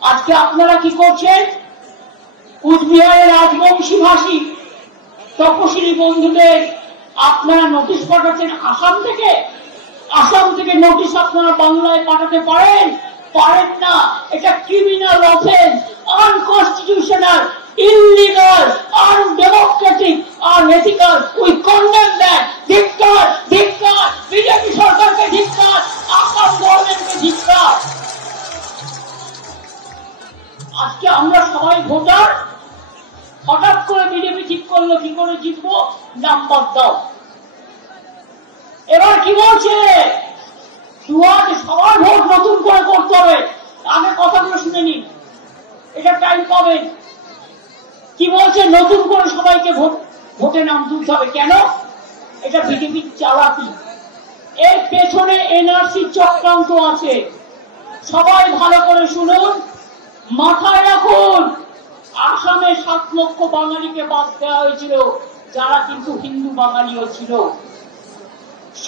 আজকে আপনারা কি করছেন? কুচবিহারের রাজবংশী ভাষী তপশিলি বন্ধুদের আপনারা নোটিশ পাঠাচ্ছেন আসাম থেকে। আসাম থেকে নোটিশ আপনারা বাংলায় পাঠাতে পারেন? পারেন না। এটা criminal offence, unconstitutional, illegal, undemocratic, unethical. We condemn that. ধিক্কার, ধিক্কার, বিজেপি সরকারকে ধিক্কার, আসাম গভর্নমেন্টকে ধিক্কার। আজকে আমরা সবাই ভোটার। হঠাৎ করে বিজেপি ঠিক করলো কি করে জিতবো, নাম্বার দাও। এবার কি বলছে? সবার ভোট নতুন করে করতে হবে। আগে কথাগুলো শুনে নিন, এটা টাইম পাবেন। কি বলছে? নতুন করে সবাইকে ভোটে নাম তুলতে হবে। কেন? এটা বিজেপির চালাকি। এর পেছনে এনআরসি চক্রান্ত আছে। সবাই ভালো করে শুনুন, মাথায় রাখুন। আসামে 7 লক্ষ বাঙালিকে বাদ দেওয়া হয়েছিল, যারা কিন্তু হিন্দু বাঙালিও ছিল।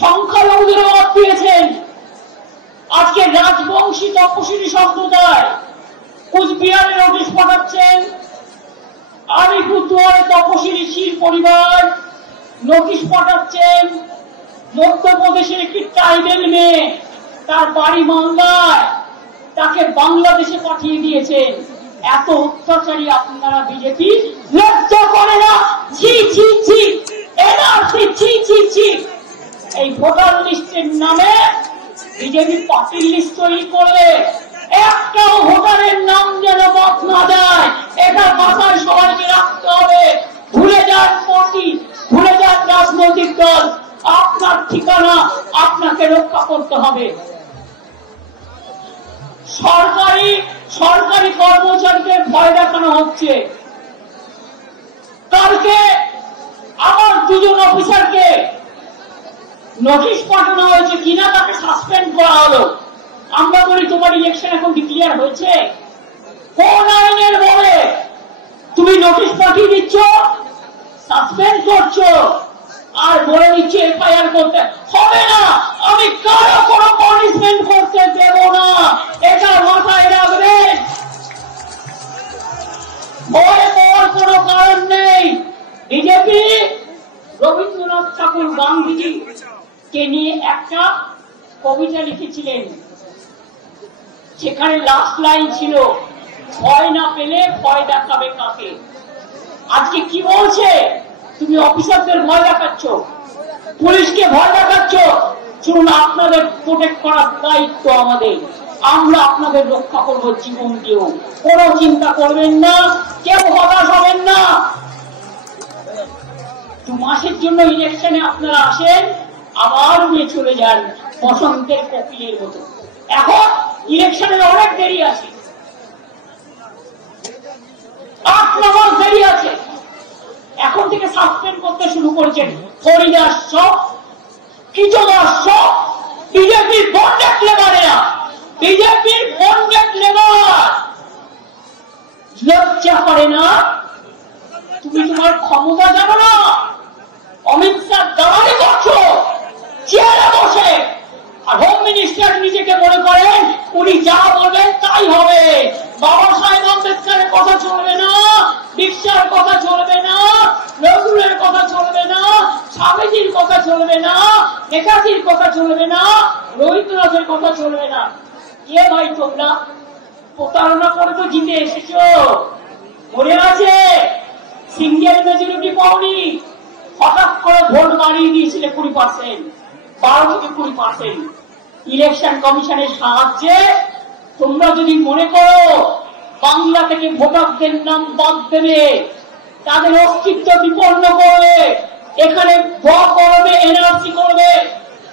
সংখ্যালঘুদের বাদ দিয়েছেন। আজকে রাজবংশী তপশিলি সম্প্রদায় কুচবিহারে নোটিশ পাঠাচ্ছেন। আলিপুরদুয়ারে তপশিলি শির পরিবার নোটিশ পাঠাচ্ছেন। মধ্যপ্রদেশের একটি ট্রাইবেল মেয়ে, তার বাড়ি মালদায়, তাকে বাংলাদেশে পাঠিয়ে দিয়েছেন। এত অত্যাচারী আপনারা বিজেপি, লজ্জা করে না? ছি ছি ছি, এনআরসি ছি ছি ছি। এই ভোটার লিস্টের নামে বিজেপি পার্টির লিস্ট তৈরি করে একটাও ভোটারের নাম যেন বাদ না দেয়, এটা মাথায় সবাইকে রাখতে হবে। ভুলে যান পার্টি, ভুলে যান রাজনৈতিক দল। আপনার ঠিকানা আপনাকে রক্ষা করতে হবে। সরকারি কর্মচারীকে ভয় দেখানো হচ্ছে। কালকে আমার 2 জন অফিসারকে নোটিশ পাঠানো হয়েছে, কিনা তাকে সাসপেন্ড করা হলো। আমরা বলি তোমার ইলেকশন এখন ডিক্লেয়ার হয়েছে? কোন আইনের বলে তুমি নোটিশ পাঠিয়ে দিচ্ছ, সাসপেন্ড করছো, আর বলে দিচ্ছ এফআইআর করতে হবে না? আমি কারো কোনো পানিশমেন্ট করতে দেব না, এটা মাথায় রাখবেন। ভয় পাওয়ার কোনো কারণ নেই। বিজেপি রবীন্দ্রনাথ ঠাকুর গান্ধীজি কে নিয়ে একটা কবিতা লিখেছিলেন, সেখানে লাস্ট লাইন ছিল, ভয় না পেলে ভয় দেখাবে কাকে। আজকে কি বলছে? তুমি অফিসারদের ভয় দেখাচ্ছ, পুলিশকে ভয় দেখাচ্ছ। শুনুন, আপনাদের প্রোটেক্ট করার দায়িত্ব আমাদের। আমরা আপনাদের রক্ষা করব জীবন দিয়েও। কোনো চিন্তা করবেন না, কেউ হতাশ হবেন না। 2 মাসের জন্য ইলেকশনে আপনারা আসেন, আবার উড়ে চলে যান বসন্তের কোকিলের মতো। এখন ইলেকশনের অনেক দেরি আছে, 8 মাস দেরি আছে। এখন থেকে সাসপেন্ড করতে শুরু করেছেন হরিদাস সব, কিচদাস সব, বিজেপির বন্ডেড লেবারেরা, বিজেপির বন্ডেড লেবার। লজ্জা করে না? তুমি তোমার ক্ষমতা জানো না? অমিত শাহ দালালি করছো চেয়ারে বসে, আর হোম মিনিস্টার নিজেকে মনে করেন উনি যা বলবেন তাই হবে। বাবা সাহেব আম্বেদকরের কথা চলবে না, বিরসার কথা চলবে না, নজরুলের কথা চলবে না, স্বামীজির কথা চলবে না, নেতাজির কথা চলবে না, রবীন্দ্রনাথের কথা চলবে না। কে ভাই তোমরা? প্রতারণা করে তো জিতে এসেছো, মনে আছে? সিঙ্গেল মেজরিটি পাওনি, হঠাৎ করে ভোট বাড়িয়ে দিয়েছিলে 20%, 12 থেকে 20%। ইলেকশন কমিশনের সাহায্যে তোমরা যদি মনে করো বাংলা থেকে ভোটারদের নাম বাদ দেবে, তাদের অস্তিত্ব বিপন্ন করবে, এখানে করবে, এনআরসি করবে,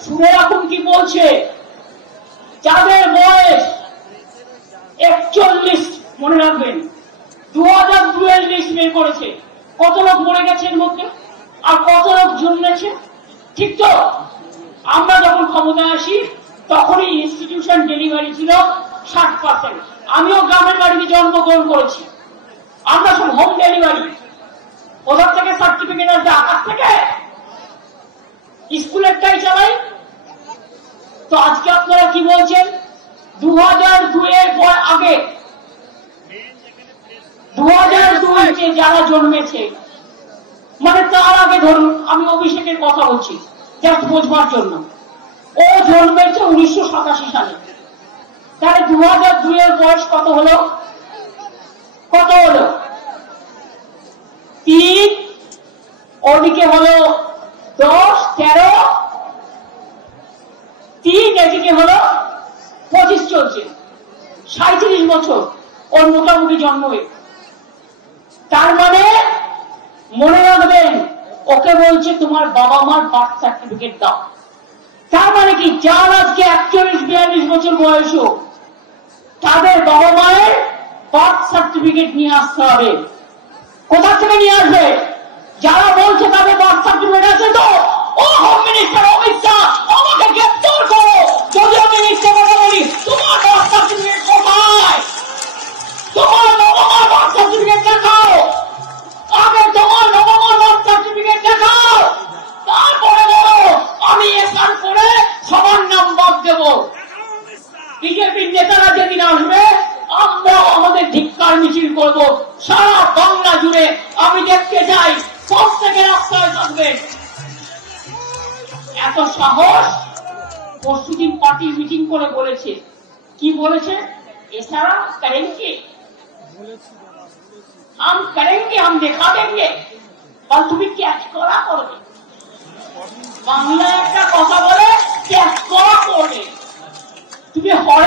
শুনে রাখুন কি বলছে। যাদের বয়স 41, মনে রাখবেন 2002 এর লিস্ট বের করেছে। কত লোক মরে গেছে এর মধ্যে, আর কত লোক জন্মেছে? ঠিক তো? আমরা যখন ক্ষমতায় আসি তখনই ইনস্টিটিউশন ডেলিভারি ছিল 60%। আমিও গ্রামের বাড়িতে জন্মগ্রহণ করেছি। আমরা সব হোম ডেলিভারি। কোথা থেকে সার্টিফিকেট আসবে? আকাশ থেকে? স্কুলেরটাই চালাই। তো আজকে আপনারা কি বলছেন? 2002 এর পর আগে থেকে যারা জন্মেছে, মানে তার আগে ধরুন আমি অভিষেকের কথা বলছি জাস্ট বোঝবার জন্য, ও জন্মেছে 1987 সালে, তাহলে 2002 এর বয়স কত হলো? কত হলো? 3, ওদিকে হলো 10, 13, 3 এদিকে হলো 25 চলছে, 37 বছর ওর মোটামুটি জন্ম হয়ে। তার মানে মনে রাখবেন, ওকে বলছে তোমার বাবা মার বার্থ সার্টিফিকেট দাও। তার মানে কি, যার আজকে 41-42 বছর বয়স, তাদের বাবা মায়ের বার্থ সার্টিফিকেট নিয়ে আসতে হবে। কোথা থেকে নিয়ে আসবে? যারা বলছে তাদের বার্থ সার্টিফিকেট আছে তো, ও হোম মিনিস্টার অমিত শাহ, আমাকে গ্রেফতার করো। যদি আমি মিথ্যে কথা বলি, তোমার বার্থ সার্টিফিকেট কোথায়? তোমার বাবা মার বার্থ সার্টিফিকেট দেখাও, আগে তোমার বাবা মার বার্থ সার্টিফিকেট দেখাও, তারপরে বলো আমি এসান করে সবার নাম বাদ দেব। বিজেপির নেতারা যেদিন আসবে, আমরা আমাদের ধিক্কার মিছিল করব সারা বাংলা জুড়ে। আমি দেখতে চাই প্রত্যেকে রাস্তায় থাকবে। এত সাহস! পরশুদিন পার্টির মিটিং করে বলেছে, কি বলেছে? এছাড়া করেंगे, हम करेंगे, हम दिखा देंगे। और তুমি ক্যাচ করা করবে, বাংলা একটা কথা বলে ক্যাচ করা করবে। তুমি হরে